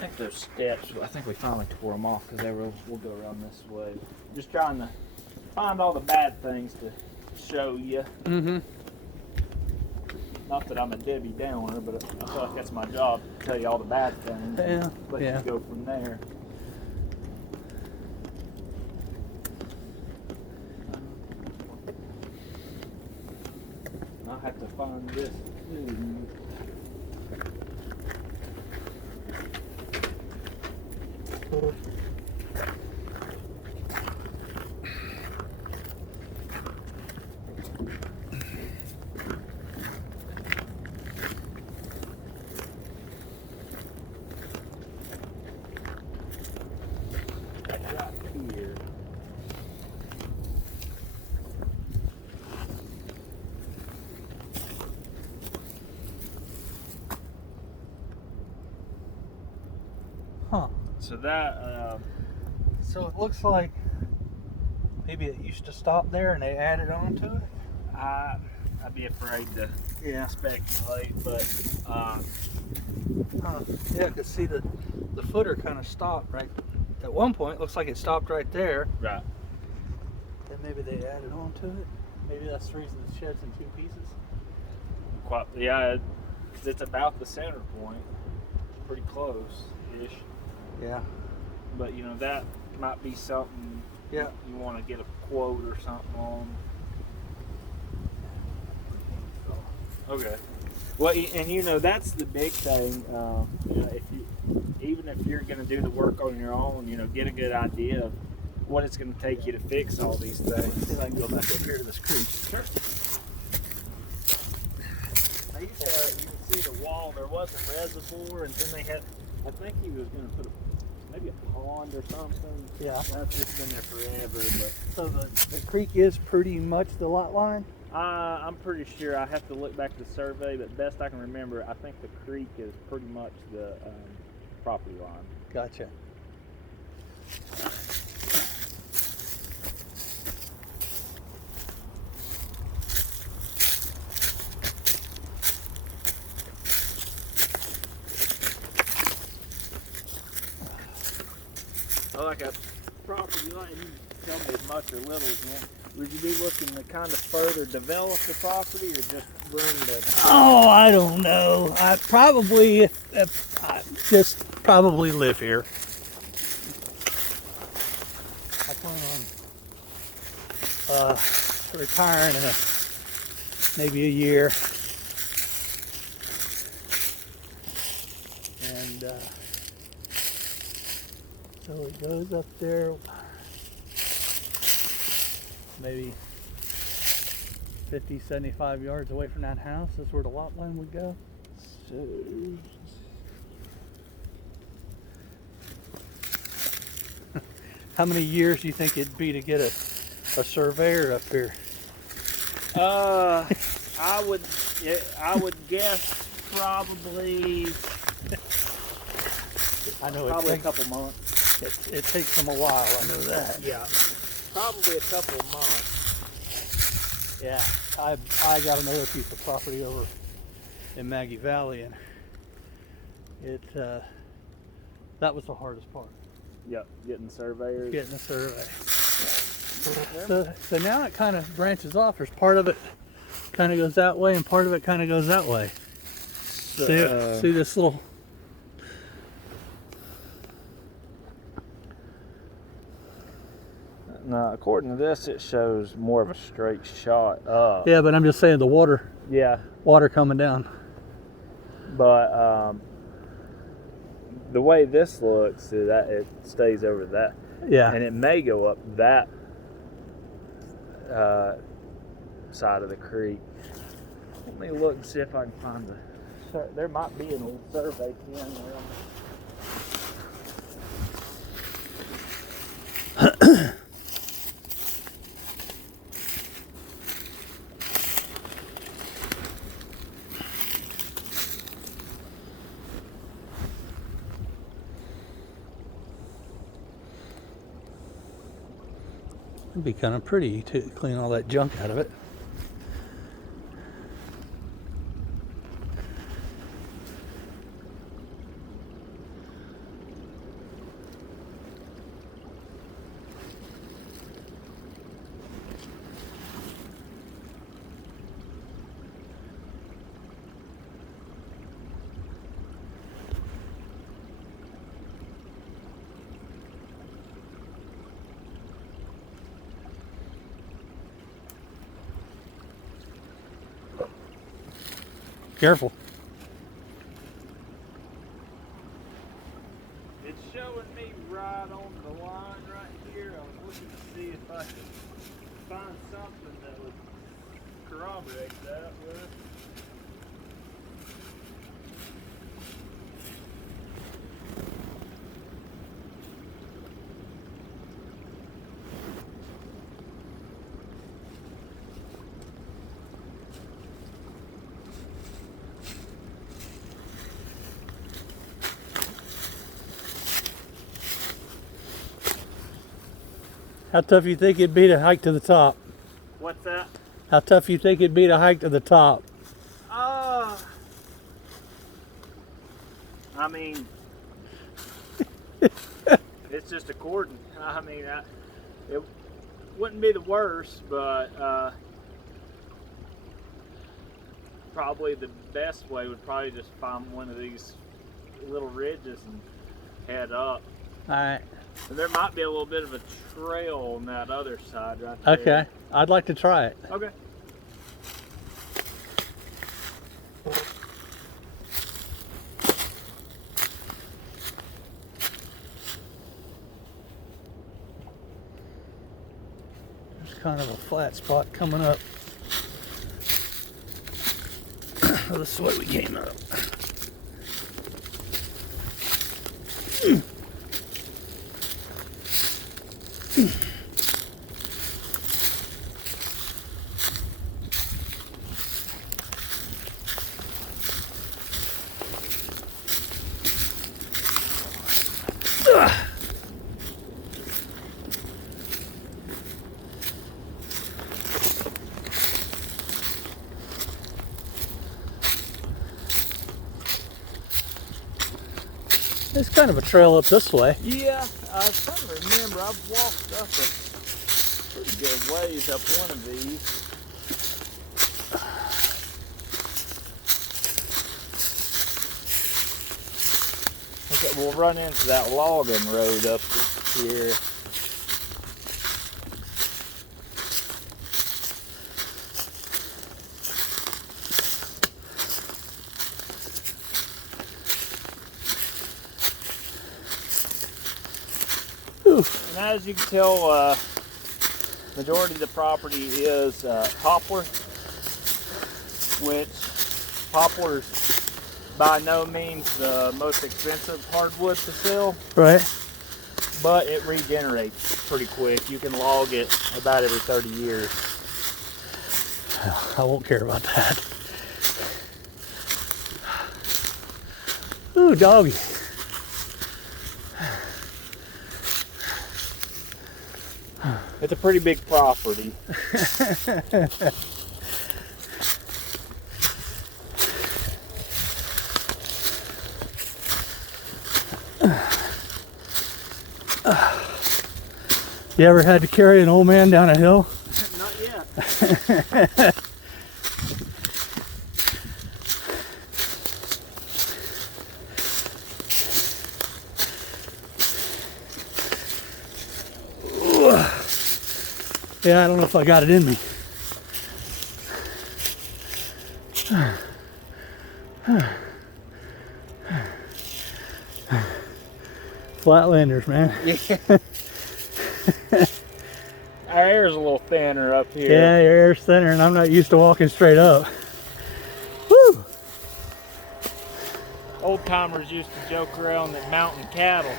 think those steps, I think we finally tore them off because we'll go around this way. Just trying to find all the bad things to show you. Mm-hmm. Not that I'm a Debbie Downer, but I feel like that's my job to tell you all the bad things. Yeah. Let Yeah. you go from there. I'll have to find this too. Right here. Huh. So that, So it looks like maybe it used to stop there and they added on to it. I'd be afraid to Yeah. speculate, but Huh. Yeah, I could see the footer kind of stopped right at one point. Looks like it stopped right there. right. And maybe they added on to it. Maybe that's the reason the shed's in two pieces. Quite, yeah, 'cause it's about the center point, pretty close-ish. Yeah. But you know that might be something Yeah. you want to get a quote or something on. Okay. Well, and you know that's the big thing. You know, even if you're going to do the work on your own, you know, get a good idea of what it's going to take you to fix all these See things. if I can go back up here to this creek. Sure. Now you can see the wall. There was a reservoir, and then they had. I think he was going to put maybe a pond or something. Yeah. That's just been there forever, but. So the creek is pretty much the lot line? I'm pretty sure. I have to look back to the survey, but best I can remember, I think the creek is pretty much the property line. Gotcha. I like a property line. You can tell me as much or little as you want. Would you be looking to kind of further develop the property, or just room to? Oh, I don't know. I probably, if I just probably live here. I plan on retiring in maybe a year, and so it goes up there, maybe 50, 75 yards away from that house is where the lot line would go. So, How many years do you think it'd be to get a surveyor up here? I would guess probably I know a it couple months. takes them a while, I know that. Yeah, probably a couple of months. Yeah, I got another piece of property over in Maggie Valley, and that was the hardest part, Yep, getting surveyors. getting a survey. So now it kind of branches off. There's part of it kind of goes that way, and part of it kind of goes that way. See this little. Now, according to this, it shows more of a straight shot up. Yeah, but I'm just saying the water Yeah, coming down. but the way this looks is that it stays over that, Yeah. and it may go up that side of the creek. Let me look and see if I can find there might be an old survey pen there. It'd be kind of pretty to clean all that junk out of it. Careful. It's showing me right on the line right here. I was looking to see if I could find something that would corroborate that with. How tough you think it'd be to hike to the top? What's that? How tough you think it'd be to hike to the top? I mean, it's just according. I mean, it wouldn't be the worst, but probably the best way would probably just find one of these little ridges and head up. All right. And there might be a little bit of a trail on that other side right there. Okay. I'd like to try it. Okay. There's kind of a flat spot coming up. This is the way we came up. There's kind of a trail up this way. Yeah, I was trying to remember. I've walked up a pretty good ways up one of these. Okay, we'll run into that logging road up here. And as you can tell, majority of the property is poplar, which poplar's by no means the most expensive hardwood to sell, Right. but it regenerates pretty quick. You can log it about every 30 years. I won't care about that. Ooh, doggy. It's a pretty big property. You ever had to carry an old man down a hill? Not yet. Yeah, I don't know if I got it in me. Flatlanders, man. Our air's a little thinner up here. Yeah, your air's thinner, and I'm not used to walking straight up. Woo! Old timers used to joke around that mountain cattle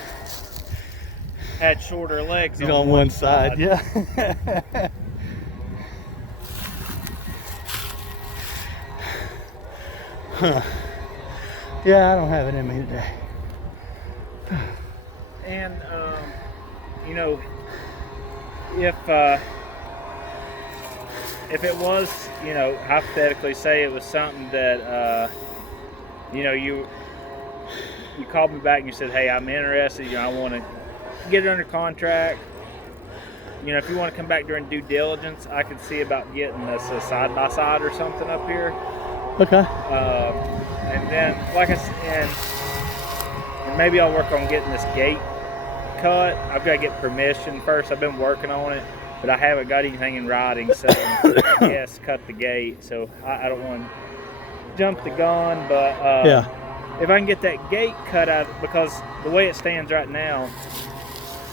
had shorter legs On one side, yeah. Huh. Yeah, I don't have it in me today. And you know, if it was, you know, hypothetically, say it was something that you know, you called me back and you said, hey, I'm interested, you know, I want to get it under contract. You know, if you want to come back during due diligence, I could see about getting us a side-by-side or something up here. Okay. And then, like I said, and maybe I'll work on getting this gate cut. I've got to get permission first. I've been working on it, but I haven't got anything in writing saying, yes, cut the gate. So I don't want jump the gun, but Yeah. if I can get that gate cut out, because the way it stands right now,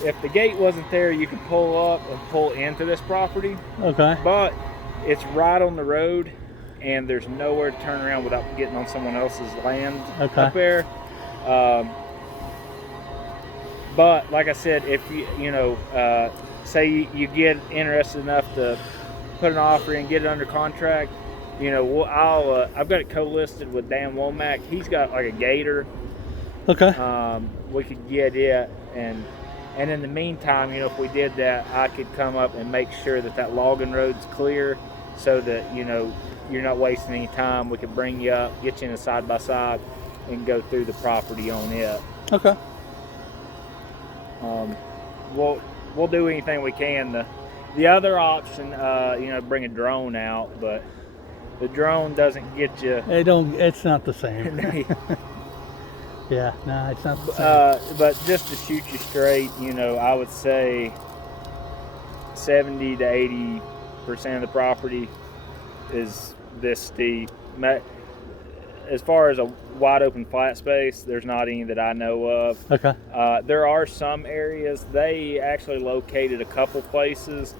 if the gate wasn't there, you could pull up and pull into this property, Okay. but it's right on the road, and there's nowhere to turn around without getting on someone else's land Okay. up there. But like I said, if say you get interested enough to put an offer in, get it under contract, I've got it co-listed with Dan Womack. He's got like a gator. Okay. We could get it, and in the meantime, if we did that, I could come up and make sure that logging road's clear, so that you're not wasting any time. We could bring you up, get you in a side by side, and go through the property on it. Okay. We'll do anything we can. The other option, bring a drone out, but the drone doesn't get you. It's not the same. Yeah, no, it's not the same. But just to shoot you straight, I would say 70 to 80% of the property is this steep. As far as a wide open flat space, there's not any that I know of. Okay. There are some areas. They actually located a couple places.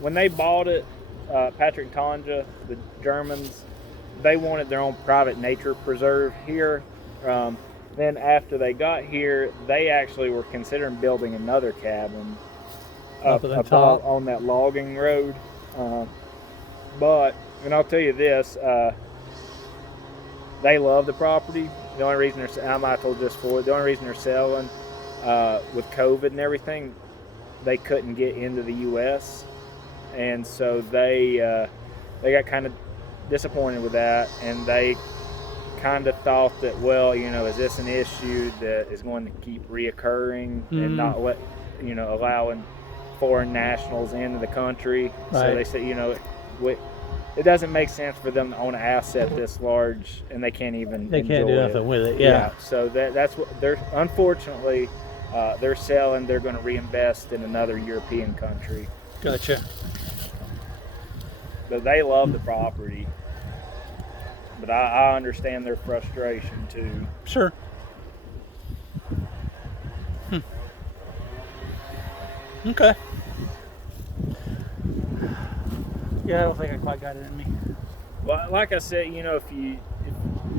When they bought it, Patrick Tanja, the Germans, they wanted their own private nature preserve here. Then after they got here, they actually were considering building another cabin up on that logging road. And I'll tell you this, they love the property. The only reason I might have told this before, the only reason they're selling, with COVID and everything, they couldn't get into the U.S. And so they got kind of disappointed with that, and they kind of thought that, is this an issue that is going to keep reoccurring and not allowing foreign nationals into the country. Right. So they said, it doesn't make sense for them to own an asset this large, and they can't even They can't enjoy do nothing with it. Yeah. So that's what unfortunately they're selling. They're going to reinvest in another European country. Gotcha. But they love the property. But I understand their frustration too. Sure. Okay. Yeah, I don't think I quite got it in me. Well, like I said, if we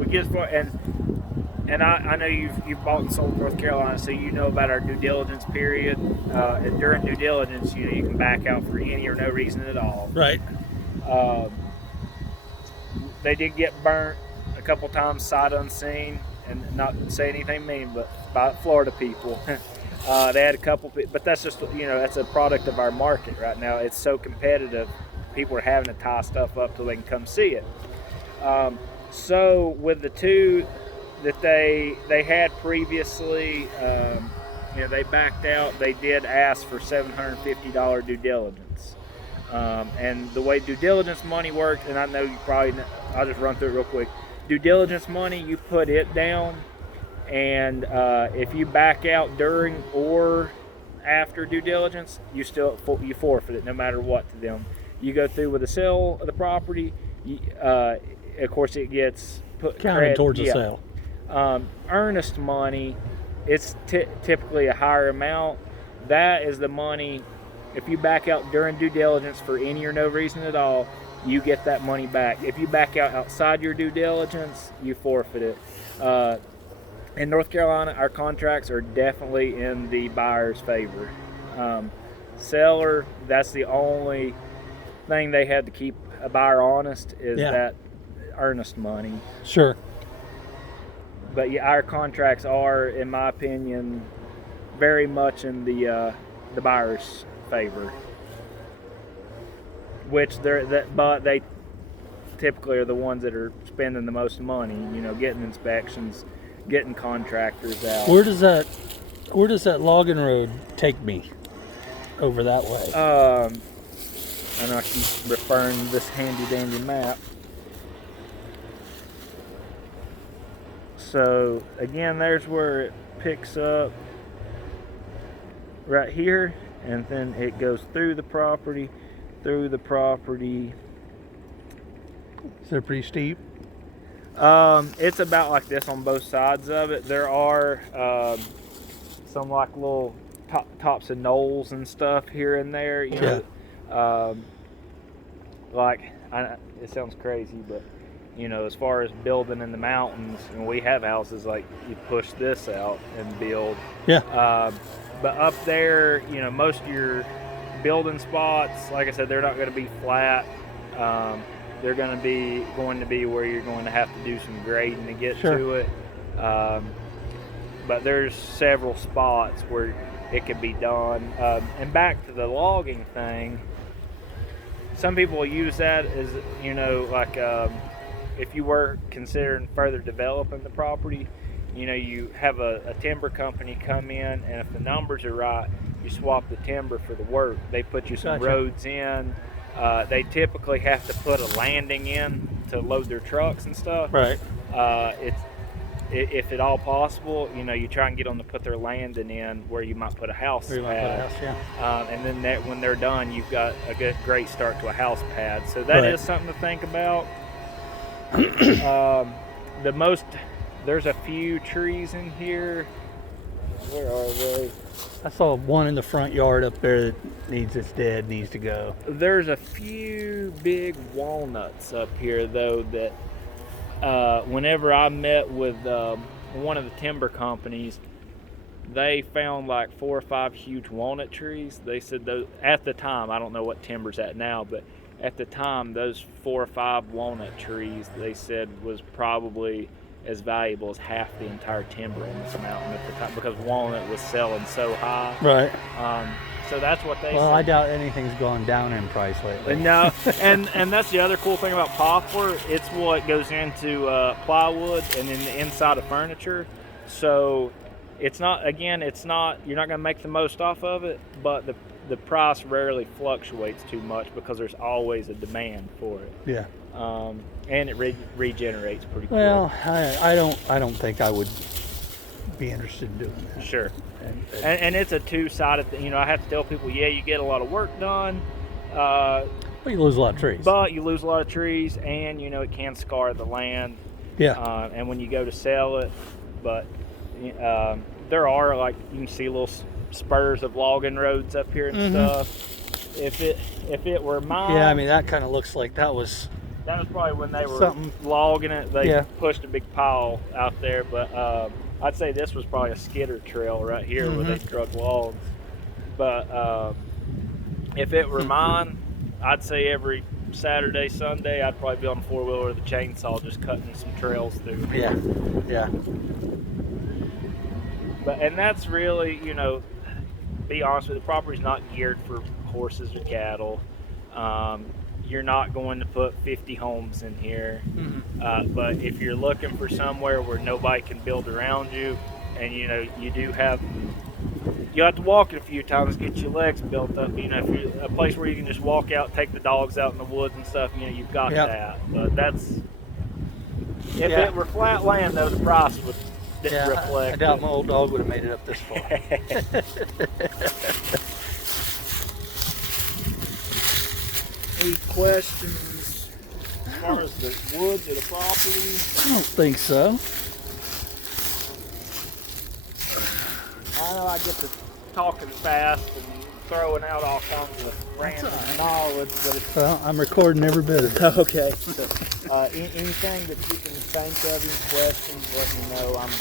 get as far, and I know you've bought and sold North Carolina, so you know about our due diligence period. And during due diligence, you can back out for any or no reason at all. Right. They did get burnt a couple times sight unseen, and not to say anything mean, but by Florida people. They had a couple, but that's just that's a product of our market right now. It's so competitive. People are having to tie stuff up till they can come see it. So with the two that they had previously, they backed out. They did ask for $750 due diligence. And the way due diligence money works, and I know you probably know, I'll just run through it real quick. Due diligence money, you put it down, and if you back out during or after due diligence, you forfeit it no matter what to them. You go through with the sale of the property, of course it gets counted towards the sale. Earnest money, it's typically a higher amount. That is the money. If you back out during due diligence for any or no reason at all, you get that money back. If you back out outside your due diligence, you forfeit it. In North Carolina, our contracts are definitely in the buyer's favor. Seller, that's the only thing they had to keep a buyer honest is that earnest money. Sure. But yeah, our contracts are, in my opinion, very much in the buyer's favor. But they typically are the ones that are spending the most money. Getting inspections, getting contractors out. Where does that logging road take me? Over that way. And I keep referring to this handy dandy map. So again, there's where it picks up right here, and then it goes through the property, Is it pretty steep? It's about like this on both sides of it. There are some like little tops of knolls and stuff here and there. You know, it sounds crazy, but you know, as far as building in the mountains, and we have houses like you push this out and build. Yeah. But up there, you know, most of your building spots, like I said, they're not going to be flat. They're going to be where you're going to have to do some grading to get to it. But there's several spots where it could be done. And back to the logging thing, some people use that as, you know, like if you were considering further developing the property, you know, you have a timber company come in, and if the numbers are right, you swap the timber for the work. They put you some roads in. They typically have to put a landing in to load their trucks and stuff. Right. If at all possible, you know, you try and get them to put their landing in where you might put a house pad. And then when they're done, you've got a great start to a house pad. So that is something to think about. There's a few trees in here. Where are they? I saw one in the front yard up there that needs to go. There's a few big walnuts up here though that whenever I met with one of the timber companies, they found like 4 or 5 huge walnut trees. They said those at the time, I don't know what timber's at now, but at the time those 4 or 5 walnut trees they said was probably as valuable as half the entire timber on this mountain at the time, because walnut was selling so high. Right. So that's what they said. I doubt anything's gone down in price lately. No, and that's the other cool thing about poplar. It's what goes into plywood and in the inside of furniture. So it's not, you're not going to make the most off of it, but the price rarely fluctuates too much because there's always a demand for it. Yeah. And it regenerates pretty quick. Well, I don't think I would be interested in doing that. Sure. And it's a two-sided thing. You know, I have to tell people, yeah, you get a lot of work done. But you lose a lot of trees. But you lose a lot of trees, and, you know, it can scar the land. Yeah. And when you go to sell it, but there are, like, you can see little spurs of logging roads up here and stuff. If it were mine... Yeah, I mean, that kind of looks like that was probably when they were logging it. They pushed a big pile out there, but I'd say this was probably a skidder trail right here where they struck logs. But if it were mine, I'd say every Saturday, Sunday, I'd probably be on the four-wheeler with a chainsaw just cutting some trails through. Yeah, yeah. And that's really, you know, be honest with you, the property's not geared for horses or cattle. You're not going to put 50 homes in here. But if you're looking for somewhere where nobody can build around you, and you know, you have to walk it a few times, get your legs built up. You know, if you're a place where you can just walk out, take the dogs out in the woods and stuff, you know, you've got that. But that's, if it were flat land though, the price would reflect. I doubt my old dog would have made it up this far. Any questions as far as the woods of the property? I don't think so. I know I get to talking fast and throwing out all kinds of random knowledge, but well, I'm recording every bit of it. Okay. So, anything that you can think of, any questions, let me know. And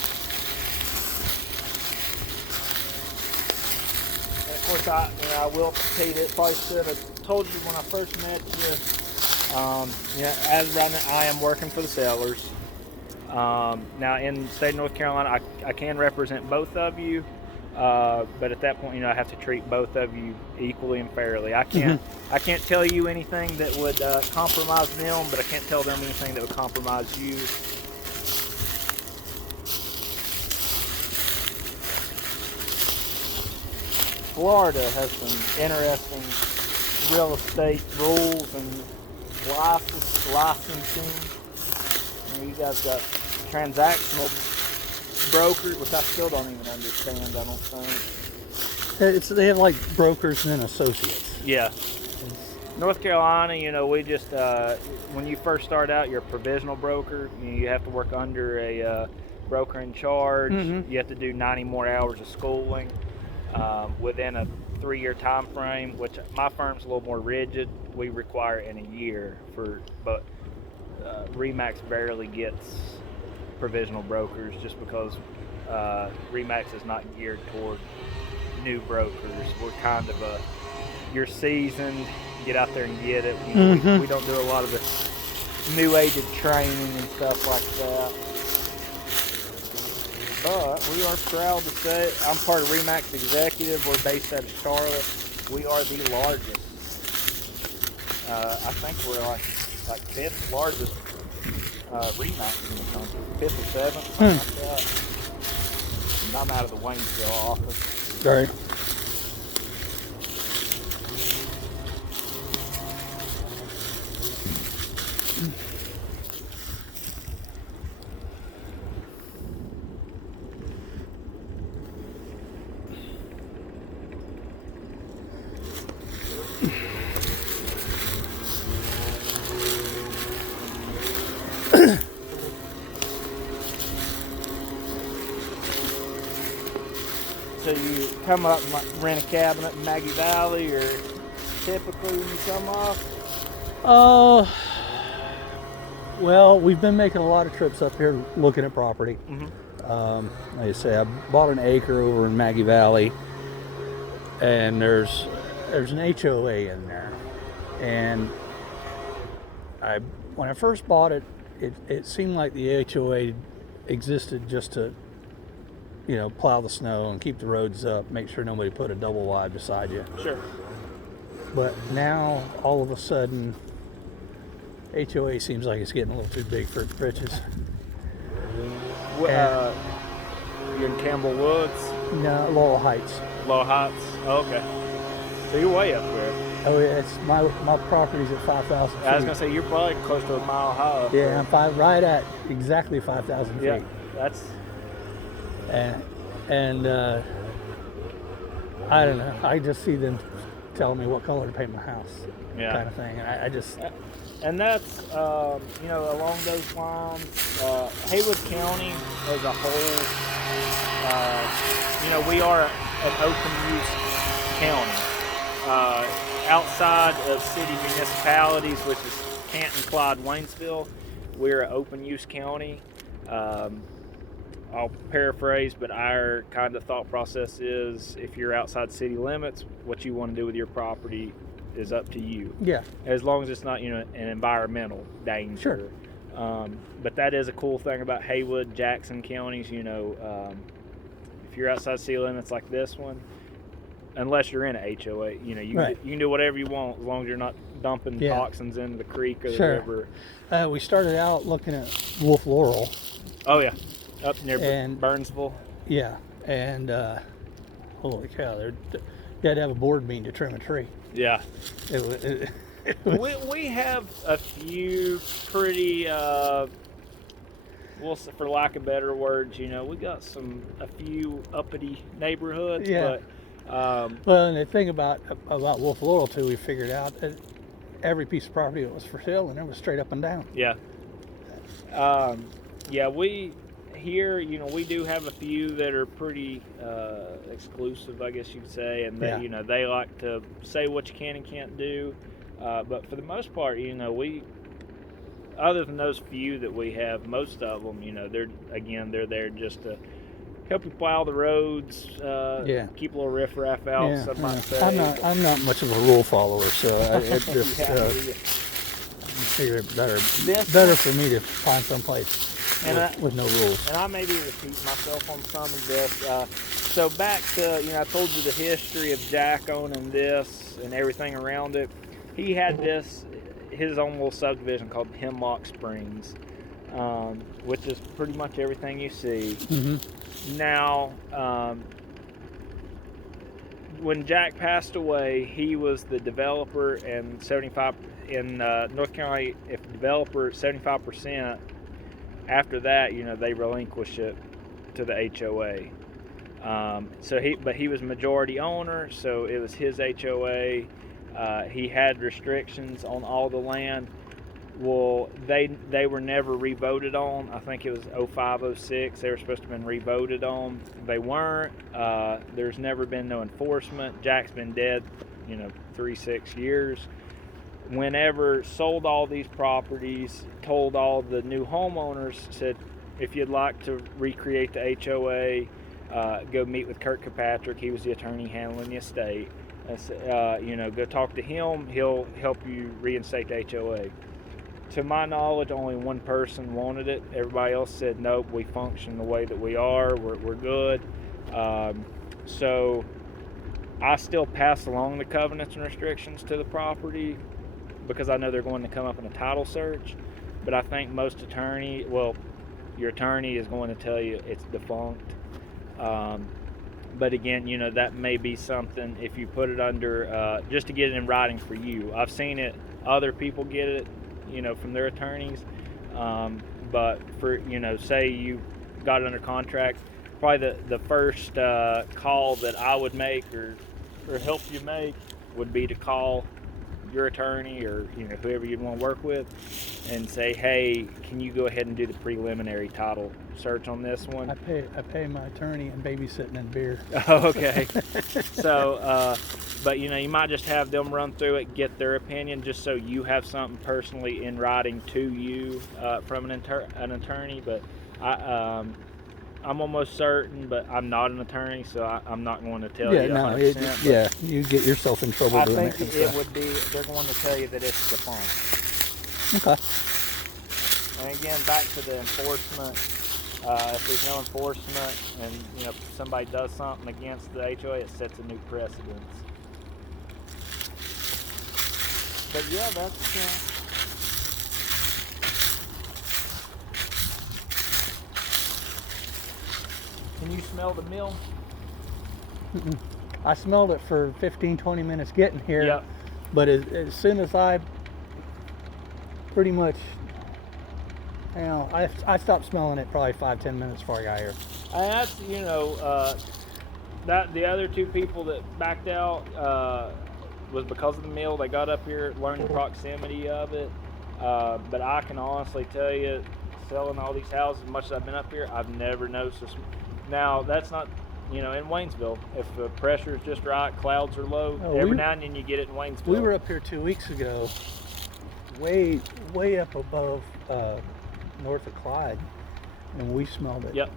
of course, I will repeat it. Probably should have told you when I first met you. As of right now, I am working for the sellers. Now, in the state of North Carolina, I can represent both of you. But at that point, you know, I have to treat both of you equally and fairly. I can't tell you anything that would compromise them, but I can't tell them anything that would compromise you. Florida has some interesting real estate rules and licensing. You know, you guys got transactional brokers, which I still don't even understand, I don't think. They have like brokers and then associates. Yeah. North Carolina, we just when you first start out, you're a provisional broker. You have to work under a broker in charge. Mhm. You have to do 90 more hours of schooling within a 3-year time frame. Which my firm's a little more rigid. We require it in a year but Remax barely gets provisional brokers just because Remax is not geared toward new brokers. We're kind of you're seasoned, get out there and get it. We don't do a lot of the new agent training and stuff like that. But we are proud to say I'm part of Remax Executive. We're based out of Charlotte. We are the largest. I think we're like fifth largest Remax in the country. Fifth or seventh, something like that. And I'm out of the Waynesville office. Right. So you come up and rent a cabinet in Maggie Valley, or typically when you come up? Well, we've been making a lot of trips up here looking at property. Mm-hmm. Like I say, I bought an acre over in Maggie Valley, and there's an HOA in there. And when I first bought it, it seemed like the HOA existed just to, plow the snow and keep the roads up, make sure nobody put a double wide beside you. Sure. But now, all of a sudden, HOA seems like it's getting a little too big for its britches. You're in Campbell Woods? No, Laurel Heights. Laurel Heights? Oh, okay. So you're way up there. Oh, yeah, it's my property's at 5,000 feet. I was gonna say you're probably close to a mile high. Up Yeah, there. I'm right at exactly 5,000 feet. Yeah, that's. And I don't know. I just see them telling me what color to paint my house, Yeah. kind of thing. And I just. And that's, along those lines, Haywood County as a whole, we are an open use county. Outside of city municipalities, which is Canton, Clyde, Waynesville, we're an open use county. I'll paraphrase, but our kind of thought process is if you're outside city limits, what you want to do with your property is up to you. Yeah. As long as it's not, an environmental danger. Sure. But that is a cool thing about Haywood, Jackson counties. If you're outside city limits like this one, unless you're in a HOA, you can do whatever you want as long as you're not dumping toxins into the creek or the river. We started out looking at Wolf Laurel. Oh yeah, up near Burnsville. Yeah, and holy cow, you had to have a board meeting to trim a tree. Yeah. It We have a few pretty, for lack of better words, we got a few uppity neighborhoods. Yeah. But, well, and the thing about Wolf Laurel too, we figured out that every piece of property that was for sale, and it was straight up and down. Yeah. We here, we do have a few that are pretty exclusive, I guess you could say, and that they like to say what you can and can't do. But for the most part, we, other than those few that we have, most of them, they're there just to help you plow the roads, keep a little riffraff out. Yeah, Some might say. I'm not much of a rule follower, so it just figure it better for me to find some place with no rules. And I may be repeating myself on some of this. So back to, I told you the history of Jack owning this and everything around it. He had his own little subdivision called Hemlock Springs, which is pretty much everything you see. Mm-hmm. Now, when Jack passed away, he was the developer, and 75 in North Carolina. If the developer 75%, after that, they relinquish it to the HOA. But he was majority owner, so it was his HOA. He had restrictions on all the land. Well, they were never revoted on. I think it was 05, 06. They were supposed to have been revoted on. They weren't. There's never been no enforcement. Jack's been dead, 3-6 years. Whenever sold all these properties, told all the new homeowners, said, if you'd like to recreate the HOA, go meet with Kurt Kirkpatrick. He was the attorney handling the estate. Go talk to him. He'll help you reinstate the HOA. To my knowledge, only one person wanted it. Everybody else said, nope, we function the way that we are. We're good. So I still pass along the covenants and restrictions to the property because I know they're going to come up in a title search. But I think most your attorney is going to tell you it's defunct. But again, that may be something if you put it under, just to get it in writing for you. I've seen it, other people get it, from their attorneys. But for, say you got it under contract, probably the first call that I would make or help you make would be to call your attorney or whoever you'd want to work with and say, hey, can you go ahead and do the preliminary title search on this one? I pay my attorney and babysitting and beer. Oh, okay. So, but you might just have them run through it, get their opinion, just so you have something personally in writing to you from an attorney. But I'm almost certain, but I'm not an attorney, so I'm not going to tell you 100%. You get yourself in trouble I doing think it. it would be, they're going to tell you that it's defunct. Okay. And again, back to the enforcement. If there's no enforcement and if somebody does something against the HOA, it sets a new precedence. But yeah, that's. Can you smell the mill? I smelled it for 15-20 minutes getting here. Yep. But as soon as I pretty much, I stopped smelling it probably 5-10 minutes before I got here. And that's that the other two people that backed out was because of the mill. They got up here, learned the proximity of it. But I can honestly tell you, selling all these houses, as much as I've been up here, I've never noticed this. Now that's not, in Waynesville. If the pressure is just right, clouds are low. Every now and then you get it in Waynesville. We were up here 2 weeks ago, way up above north of Clyde, and we smelled it. Yep.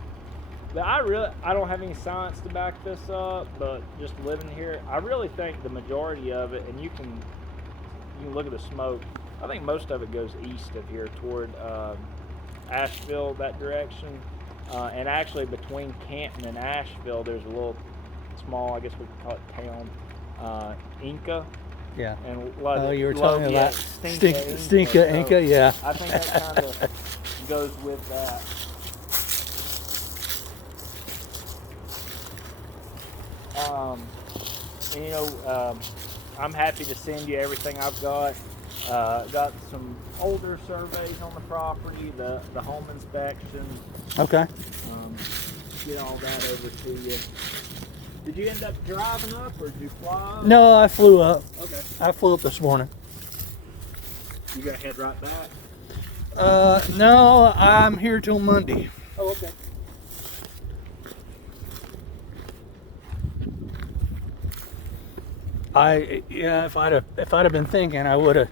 But I don't have any science to back this up, but just living here, I really think the majority of it, and you can look at the smoke. I think most of it goes east of here toward Asheville, that direction. And actually between Canton and Asheville, there's a little small, I guess we could call it town, Inca. Yeah. And a lot of you were talking about Stinka, Inca, yeah. I think that kind of goes with that. I'm happy to send you everything I've got. Got some older surveys on the property, the home inspection. Okay. Get all that over to you. Did you end up driving up or did you fly up? No, I flew up. Okay. I flew up this morning. You gonna head right back? No, I'm here till Monday. Oh, okay. If I'd have been thinking, I would have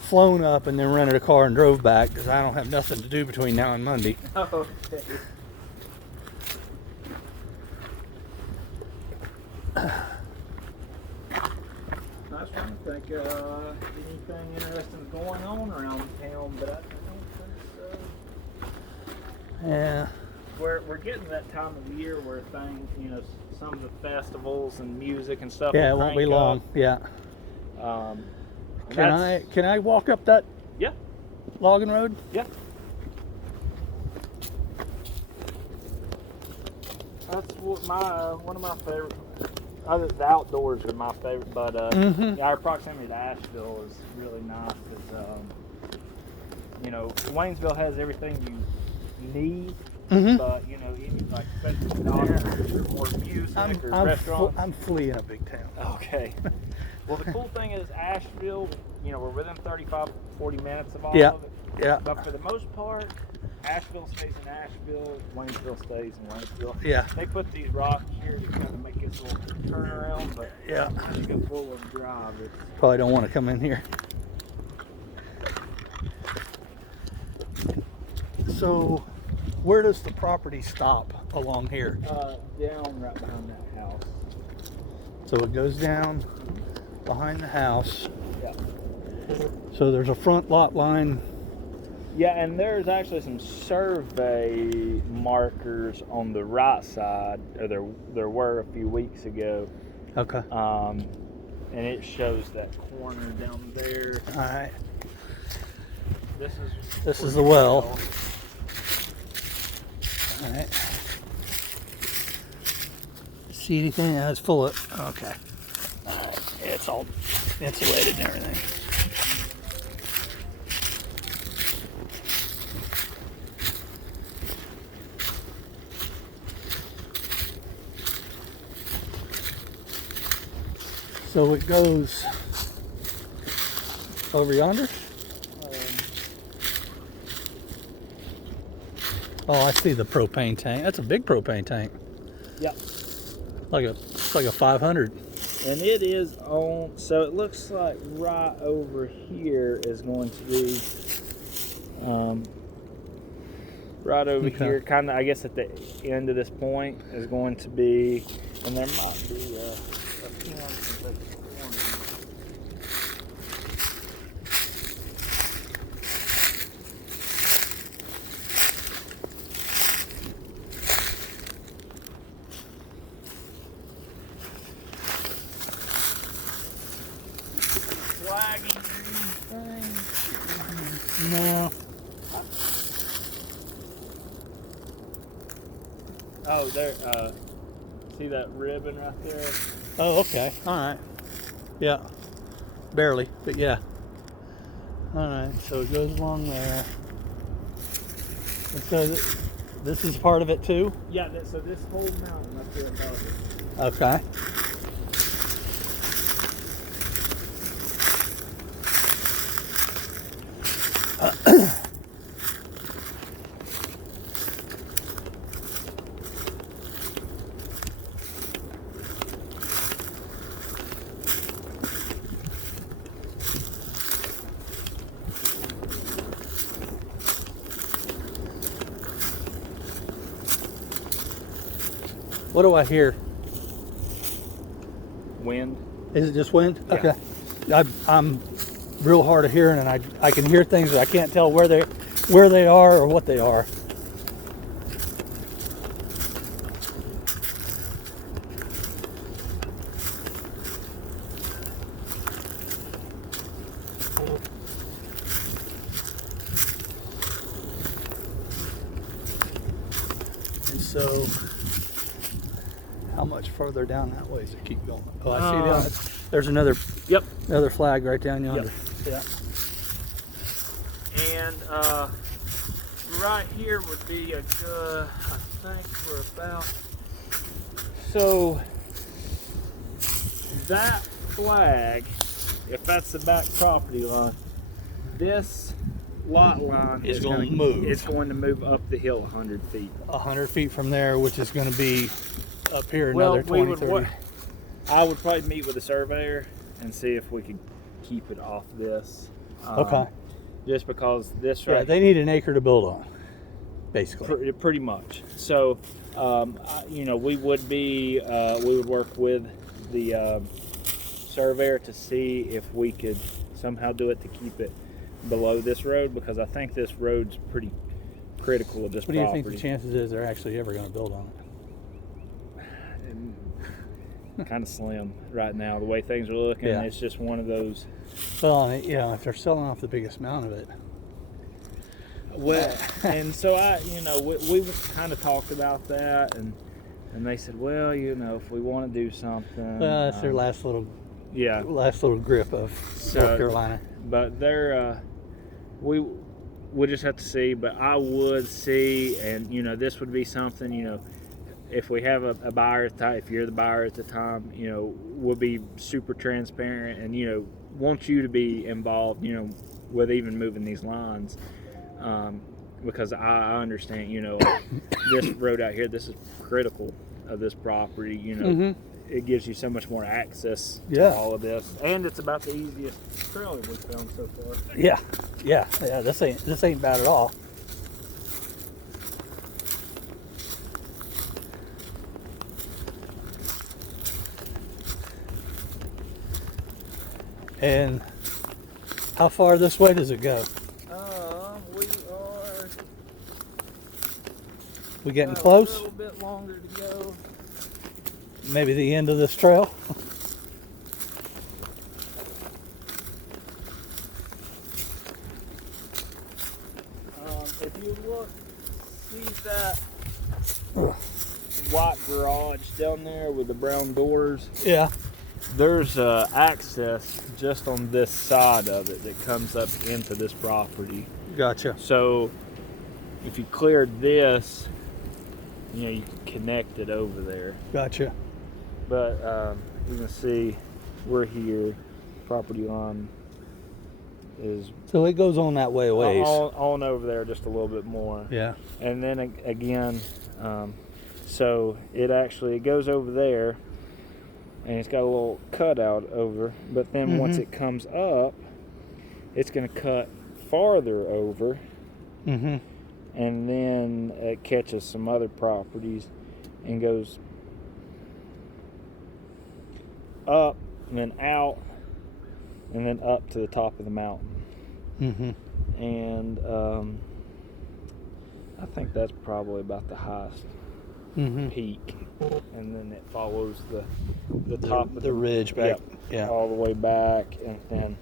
flown up and then rented a car and drove back because I don't have nothing to do between now and Monday. Oh, okay. I was trying to think anything interesting going on around town, but I don't think so. Yeah. We're getting to that time of year where things, some of the festivals and music and stuff. Yeah, it won't be long. Yeah. Can I walk up that? Yeah. Logging road? Yeah. That's what one of my favorite. The outdoors are my favorite, but our proximity to Asheville is really nice. Because Waynesville has everything you need. But even like especially doctors or more music or restaurants. I'm fleeing a big town. Okay. Well, the cool thing is Asheville, you know, we're within 35, 40 minutes of all Yeah. of it. Yeah. But for the most part, Asheville stays in Asheville, Waynesville stays in Waynesville. Yeah. They put these rocks here to kind of make this little turnaround, but Yeah. once you go full of drive, it's Probably don't want to come in here. So, where does the property stop along here? down right behind that house. So it goes down behind the house. Yeah. So there's a front lot line. Yeah, and there's actually some survey markers on the right side, or there were a few weeks ago. Okay. And it shows that corner down there. All right. This is the well. All right. See anything? Yeah, it's full of. Okay. All right. Yeah, it's all insulated and everything. So it goes over yonder. Oh, I see the propane tank. That's a big propane tank. Yeah. It's like a 500. And it is on, so it looks like right over here is going to be, right over Okay. here, kind of, I guess at the end of this point is going to be, and there might be a pin at the corner. Flagging or anything. No. Oh, there. See that ribbon right there? Oh, okay. All right. Yeah. Barely, but yeah. All right. So it goes along there. And so this is part of it too. Yeah. So this whole mountain up there above it. Okay. What do I hear? Wind. Is it just wind? Yeah. Okay. I'm real hard of hearing, and I can hear things that I can't tell where they are or what they are. And so, how much further down that way does it keep going? Oh, I see that. There's another Yep. flag right down yonder. Yeah. And right here would be a good, I think we're about, so that flag, if that's the back property line, this lot line Is gonna move. It's going to move up the hill 100 feet. 100 feet from there, which is going to be up here Well, another 20, 30. I would probably meet with a surveyor and see if we could keep it off this. Okay. Just because this Yeah, right they need an acre to build on, basically. pretty much. So, you know, we would work with the surveyor to see if we could somehow do it to keep it below this road, because I think this road's pretty critical of this What do you property. think the chances is they're actually ever going to build on it? Kind of slim right now, the way things are looking. Yeah. It's just one of those. Well, yeah, if they're selling off the biggest amount of it. Well, and so we kind of talked about that, and they said, well, you know, if we want to do something. Well, that's their last little grip of North Carolina. But they're we'll just have to see. But I would see, and you know, this would be something, you know, if we have a buyer at the time, if you're the buyer at the time, you know, we'll be super transparent and, you know, want you to be involved, you know, with even moving these lines. Because I understand, you know, this road out here, this is critical of this property, you know. It gives you so much more access to all of this. And it's about the easiest trailer we've found so far. Yeah. This ain't bad at all. And how far this way does it go? We getting close? A little bit longer to go. Maybe the end of this trail? If you look, see that white garage down there with the brown doors? Yeah. There's access just on this side of it that comes up into this property. Gotcha. So if you cleared this, you know, you can connect it over there. Gotcha. But you can see we're here. Property line is So it goes on that way a ways. on over there just a little bit more. Yeah. And then again, so it goes over there, and it's got a little cutout over. But then once it comes up, it's going to cut farther over. And then it catches some other properties and goes up and then out and then up to the top of the mountain. And I think that's probably about the highest peak. And then it follows the top of the ridge back. Yeah. all the way back, and then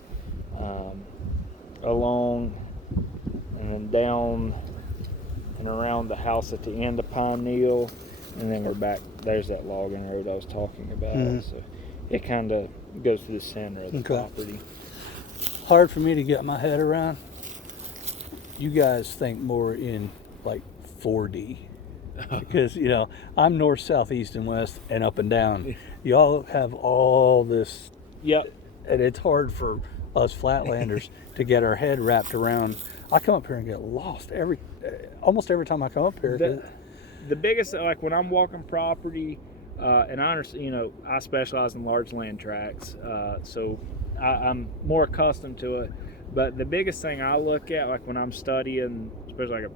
along and then down and around the house at the end of Pine Needle, and then we're back. There's that logging road I was talking about. So it kind of goes to the center of the property. Hard for me to get my head around. You guys think more in like 4D. Because, you know, I'm north, south, east, and west, and up and down. Y'all have all this. Yep. And it's hard for us flatlanders to get our head wrapped around. I come up here and get lost almost every time I come up here. The biggest, like when I'm walking property, and I understand, you know, I specialize in large land tracts, so I'm more accustomed to it. But the biggest thing I look at, like when I'm studying, especially like a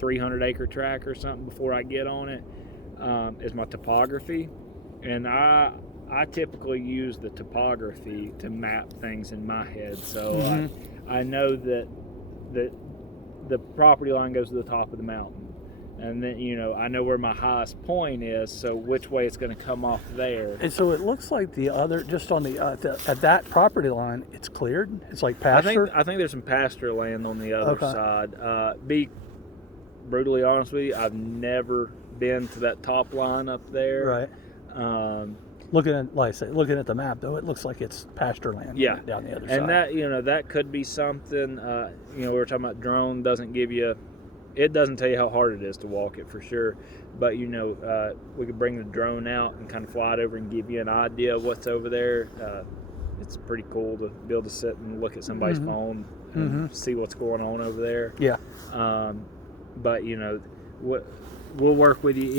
300-acre tract or something before I get on it, is my topography. And I typically use the topography to map things in my head. So I know that the property line goes to the top of the mountain. And then, you know, I know where my highest point is, so which way it's going to come off there. And so it looks like the other, just on at that property line, it's cleared. It's like pasture. I think there's some pasture land on the other side. Be brutally honest with you, I've never been to that top line up there. Right. Looking at, like I say, looking at the map though, it looks like it's pasture land. Yeah. Down the other side. And that, you know, that could be something. You know, we were talking about drone doesn't give you. It doesn't tell you how hard it is to walk it for sure, but you know, we could bring the drone out and kind of fly it over and give you an idea of what's over there. It's pretty cool to be able to sit and look at somebody's phone and see what's going on over there. Yeah. But you know, we'll work with you